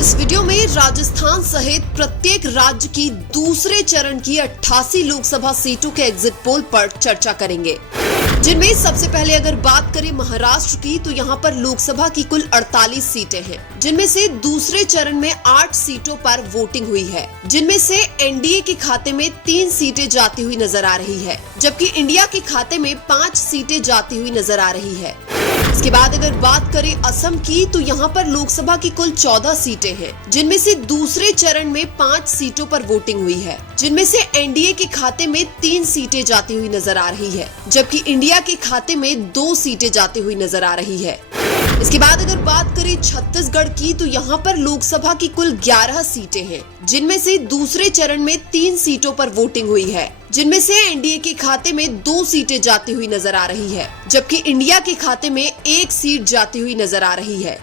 इस वीडियो में राजस्थान सहित प्रत्येक राज्य की दूसरे चरण की 88 लोकसभा सीटों के एग्जिट पोल पर चर्चा करेंगे, जिनमें सबसे पहले अगर बात करें महाराष्ट्र की तो यहां पर लोकसभा की कुल 48 सीटें हैं, जिनमें से दूसरे चरण में 8 सीटों पर वोटिंग हुई है, जिनमें से एनडीए के खाते में 3 सीटें जाती हुई नजर आ रही है, जबकि इंडिया के खाते में 5 सीटें जाती हुई नजर आ रही है। इसके बाद अगर बात करें असम की तो यहाँ पर लोकसभा की कुल 14 सीटें हैं, जिनमें से दूसरे चरण में 5 सीटों पर वोटिंग हुई है, जिनमें से एनडीए के खाते में 3 सीटें जाती हुई नजर आ रही है, जबकि इंडिया के खाते में 2 सीटें जाती हुई नजर आ रही है। इसके बाद अगर बात करें छत्तीसगढ़ की तो यहाँ पर लोकसभा की कुल 11 सीटें हैं, जिनमें से दूसरे चरण में 3 सीटों पर वोटिंग हुई है, जिनमें से एनडीए के खाते में 2 सीटें जाती हुई नजर आ रही है, जबकि इंडिया के खाते में 1 सीट जाती हुई नजर आ रही है।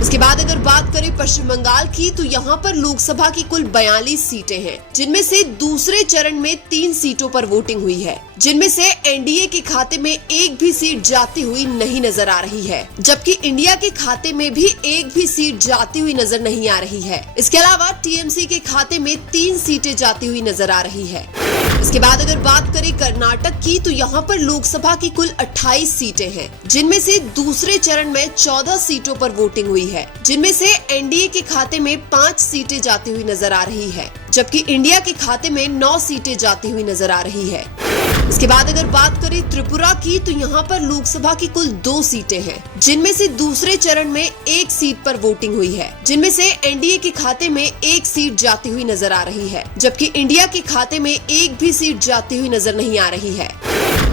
इसके बाद अगर बात करें पश्चिम बंगाल की तो यहाँ पर लोकसभा की कुल 42 सीटें हैं, जिनमें से दूसरे चरण में 3 सीटों पर वोटिंग हुई है, जिनमें से एनडीए के खाते में 1 भी सीट जाती हुई नहीं नजर आ रही है, जबकि इंडिया के खाते में भी 1 भी सीट जाती हुई नजर नहीं आ रही है। इसके अलावा टीएमसी के खाते में 3 सीटें जाती हुई नजर आ रही है। इसके बाद अगर बात करें कर्नाटक की तो यहाँ पर लोकसभा की कुल 28 सीटें हैं, जिनमें से दूसरे चरण में 14 सीटों पर वोटिंग हुई है, जिनमें से एनडीए के खाते में 5 सीटें जाती हुई नजर आ रही है, जबकि इंडिया के खाते में 9 सीटें जाती हुई नजर आ रही है। इसके बाद अगर बात करें त्रिपुरा की तो यहाँ पर लोकसभा की कुल 2 सीटें हैं, जिनमें से दूसरे चरण में 1 सीट पर वोटिंग हुई है, जिनमें से एनडीए के खाते में 1 सीट जाती हुई नजर आ रही है, जबकि इंडिया के खाते में 1 भी सीट जाती हुई नजर नहीं आ रही है।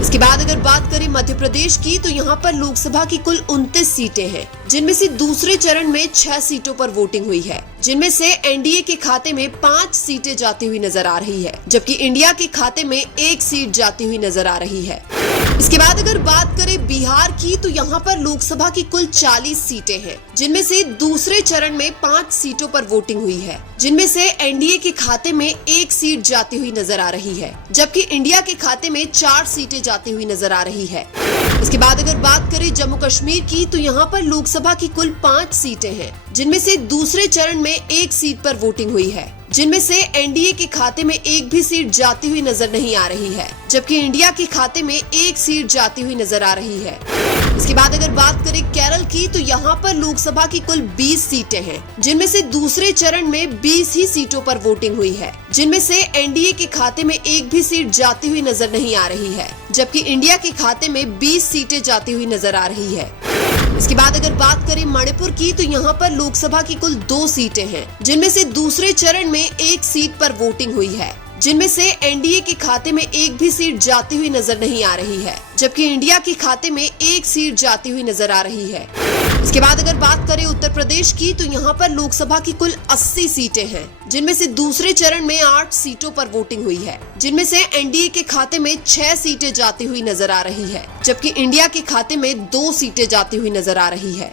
इसके बाद अगर बात करें मध्य प्रदेश की तो यहाँ पर लोकसभा की कुल 29 सीटें हैं, जिनमें से दूसरे चरण में 6 सीटों पर वोटिंग हुई है, जिनमें से एनडीए के खाते में 5 सीटें जाती हुई नजर आ रही है, जबकि इंडिया के खाते में 1 सीट जाती हुई नजर आ रही है। इसके बाद अगर बात करें बिहार की तो यहाँ पर लोकसभा की कुल 40 सीटें हैं, जिनमें से दूसरे चरण में 5 सीटों पर वोटिंग हुई है, जिनमें से एनडीए के खाते में 1 सीट जाती हुई नजर आ रही है, जबकि इंडिया के खाते में 4 सीटें जाती हुई नजर आ रही है। इसके बाद अगर बात करें जम्मू कश्मीर की तो यहाँ पर लोकसभा की कुल 5 सीटें हैं, जिनमें से दूसरे चरण में 1 सीट पर वोटिंग हुई है, जिनमें से एनडीए के खाते में 1 भी सीट जाती हुई नजर नहीं आ रही है, जबकि इंडिया के खाते में 1 सीट जाती हुई नजर आ रही है। इसके बाद अगर बात करें केरल की तो यहाँ पर लोकसभा की कुल 20 सीटें हैं, जिनमें से दूसरे चरण में 20 ही सीटों पर वोटिंग हुई है, जिनमें से एनडीए के खाते में 1 भी सीट जाती हुई नजर नहीं आ रही है, जबकि इंडिया के खाते में 20 सीटें जाती हुई नजर आ रही है। इसके बाद अगर बात करें मणिपुर की तो यहाँ पर लोकसभा की कुल 2 सीटें हैं, जिनमें से दूसरे चरण में 1 सीट पर वोटिंग हुई है, जिनमें से एनडीए के खाते में 1 भी सीट जाती हुई नजर नहीं आ रही है, जबकि इंडिया के खाते में 1 सीट जाती हुई नजर आ रही है। इसके बाद अगर बात करें उत्तर प्रदेश की तो यहाँ पर लोकसभा की कुल 80 सीटें हैं, जिनमें से दूसरे चरण में 8 सीटों पर वोटिंग हुई है, जिनमें से एनडीए के खाते में 6 सीटें जाती हुई नजर आ रही है, जबकि इंडिया के खाते में 2 सीटें जाती हुई नजर आ रही है।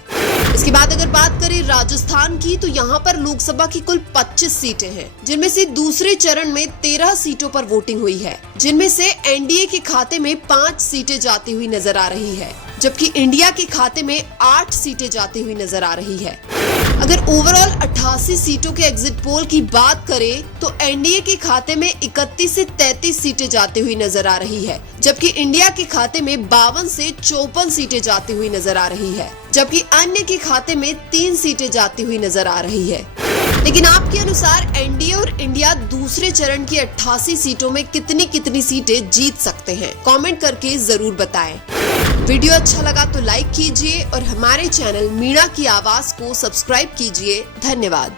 इसके बाद अगर बात करें राजस्थान की तो यहाँ पर लोकसभा की कुल 25 सीटें हैं, जिनमें से दूसरे चरण में 13 सीटों पर वोटिंग हुई है, जिनमें से एनडीए के खाते में 5 सीटें जाती हुई नजर आ रही है, जबकि इंडिया के खाते में 8 सीटें जाती हुई नजर आ रही है। अगर ओवरऑल 88 सीटों के एग्जिट पोल की बात करें तो एनडीए के खाते में 31 से 33 सीटें जाती हुई नजर आ रही है, जबकि इंडिया के खाते में 52 से 54 सीटें जाती हुई नजर आ रही है, जबकि अन्य के खाते में 3 सीटें जाती हुई नजर आ रही है। लेकिन आपके अनुसार एनडीए और इंडिया दूसरे चरण की 88 सीटों में कितनी सीटें जीत सकते हैं? कमेंट करके जरूर बताएं। वीडियो अच्छा लगा तो लाइक कीजिए और हमारे चैनल मीणा की आवाज को सब्सक्राइब कीजिए। धन्यवाद।